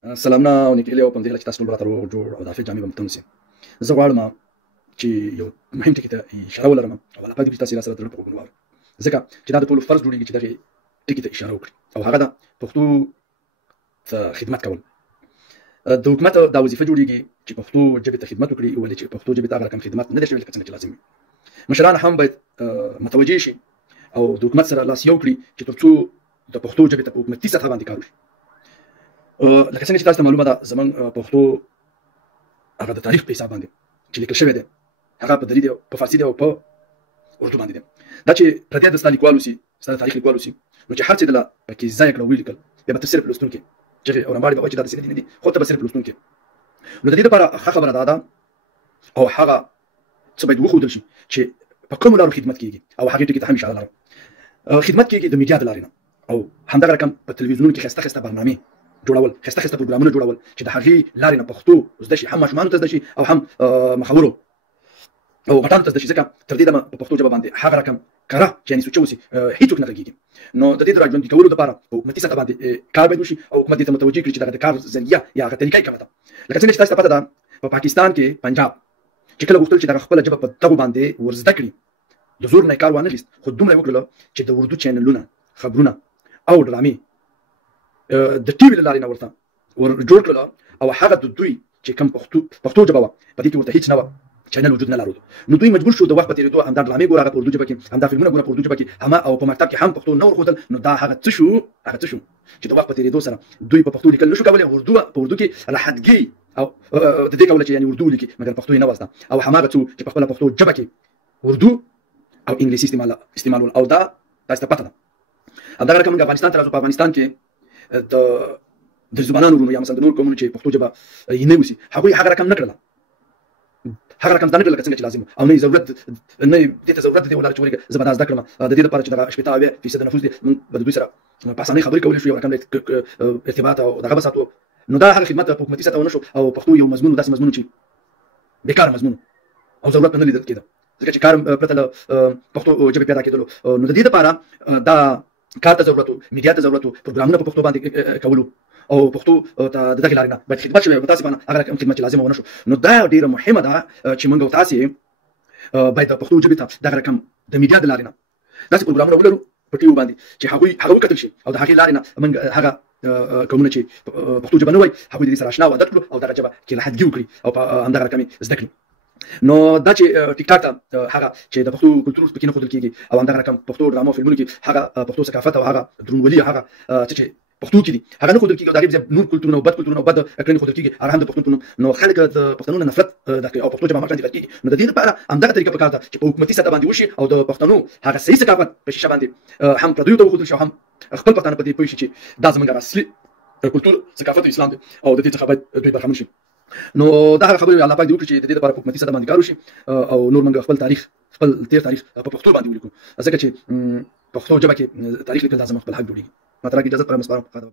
سلامونه او نیکي له په دې چې تاسو ټول راته روغ جوړ او د عافیت جامې به متون سي. زه غواړم چې یو مهم ټکی ته اشاره ولرم او علاقه دې تاسو سره درته وګورم ځکه چې دا د ټول فرض جوړیږي چې دغه ټکی ته اشاره وکړي او هغه د پښتو ته خدمت کول. د حکومت دا وظیفه جوړیږي چې پښتو ژبې ته خدمت وکړي ولې چې پښتو ژبې ته هغه رقم خدمت نه دی شوی لکه څنګه چې لازم وي. مشران هم باید متوجه شي او د حکومت سره لاس یو کړي چې ترڅو د پښتو ژبې ته په حکومتي سطح باندې کار وشي. لکه څنګه چې تاسو ته معلومه ده زمون پښتو هغه د تاریخ په حساب باندې چې لیکل شوی دی هغه په دري دی په فارسي دی او په اردو باندې دی. دا چې پردي د ستاسو لیکوالو سي ستاسو تاریخ لیکوالو سي نو چې هر څه د لا پکې ځای کړو ویل کړ بیا به تفسیر پلوستون کې چې او رمړي به چې دا څه دي خو ته به تفسیر پلوستون کې نو د دې لپاره خبره ده او هغه څه باید وښودل شي چې په کوم لارو خدمت کیږي او هغه ټکی ته هم اشاره لرم. خدمت کیږي د میډیا د لارې نه او همدغه رقم په تلویزیونونو کې خسته برنامې جوړول خسته پروګرامونه جوړول چې د هغې لارې نه پښتو زده شي هم ماشومانو ته زده شي او هم مخورو او غټانو ته زده شي ځکه تر دې دمه په پښتو ژبه باندې هغه رقم کره چې یعنې سوچه وسي هیڅوک نه غږېږي. نو د دې د راژوندي کولو لپاره په حکومتي سطح باندې کار باید وشي او حکومت دې ته متوجه کړي چې دغه د کار ذریعه یا هغه طریقه یې کومه ده. لکه څنګه چې تاسو ته پته ده په پاکستان کې پنجاب چې کله غوښتل چې دغه خپله ژبه په دغو باندې ورزده کړي د زور نه یې کار وانه خیست خو دومره یې وکړله چې د اردو چینلونه خبرونه او ډرامې د ټي وي له لارې نه ورته ور جوړ کړل او هغه د دوی چې کوم پښتو ژبه وه په دې کې ورته هیڅ نه وه چینل وجود نه لرلو نو دوی مجبور شو د وخت په تېرېدو همدا ډرامې ګوره هغه په اردو ژبه کې همدا فلمونه ګوره په اردو ژبه کې او په مکتب کې هم پښتو نه ورښودل نو دا هغه څه شو چې د وخت په تېرېدو سره دوی په پښتو لیکل نه شو کولی په اردو کې راحتګي او د دې کوله چې یعنې اردو لیکي مګر پښتو یې نه وزده او هماغه څو چې په خپله پښتو ژبه کې اردو او انګلیسي استعمالول او دا تاسو ته پته ده. همدغه رقم موږ افغانستان ته راځو. په افغانستان کې د زبانانو وروڼو یا مثلا د نور قومونو چې پښتو ژبه یې نه وسي هغوی هغه رقم نه کړله هغه رقم زده نه کړل لکه څنګه چې لازم او نه یې ضرورت نه دې ته ضرورت دی ولاره چې ورېږه زه به دا زده کړم د دې لپاره چې دغه 80% نفوس دی موږ به د دوی سره په اسانۍ خبرې کولی شو یو رقم ارتباط او دغه به ساتو نو دا هغه خدمت په حکومتي سطح ونه شو او پښتو یو مضمون داسې مضمون چې بېکاره مضمون او ضرورت نه لیدل کېده ځکه چې کار پرته له پښتو ژبې پیدا کېدلو نو د دې لپاره دا کار ته ضرورت و میډیا ته ضرورت و پروګرامونه په پښتو باندې کولو او پښتو ته د دغې لارې نه باید خدمت شوی په تاسې باندې هغه رقم خدمت چې لازمه ونه شو نو دا ډېره مهمه ده چې موږ او تاسې باید د پښتو ژبې ته دغه رقم د میډیا د لارې نه داسې پروګرامونه ولرو په ټي وي باندې چې هغه وکتل شي او د هغې لارې نه موږ هغه قومونه چې پښتو ژبه نه وایي هغوی د دې سره اشنا او عادت کړو او دغه ژبه کې راحتګي وکړي او په همدغه رقم یې زده کړي. نو دا چې ټیک ټاک ته هغه چې د پښتو کلتور پکې نه ښودل کېږي او همدغه رقم پښتو ډرامو فلمونو کې هغه پښتو ثقافت او هغه درونولي هغه څه چې پښتو کې دي هغه نه ښودل کېږي او د هغې نور کلتورونه او بد کلتورونه او بد کړنې ښودل کېږي هغه هم د پښتون په نوم نو خلک د پښتنو نه نفرت او پښتو ژبه مخ کېږي نو د دې لپاره همدغه طریقه پکار ده چې په حکومتي سطح باندې وشي او د پښتنو هغه صحیح ثقافت په شیشه باندې هم پردیو ته وښودل شي او هم خپل پښتانه په دې پوه شي چې دا زموږ اصلي کلتور ثقافت اسلام دی او د دې څخه باید دوی برخمن شي. نو دا هغه خبرې الله پاک دې وکړي چې د دې لپاره په حکومتي سطح باندې کار وشي او نور موږ خپل تاریخ خپل تېر تاریخ په پښتو باندې ولیکو ځکه چې پښتو ژبه کې تاریخ لیکل دا زموږ خپل حق جوړېږي. ما ته راکړئ اجازه پر مسپارم.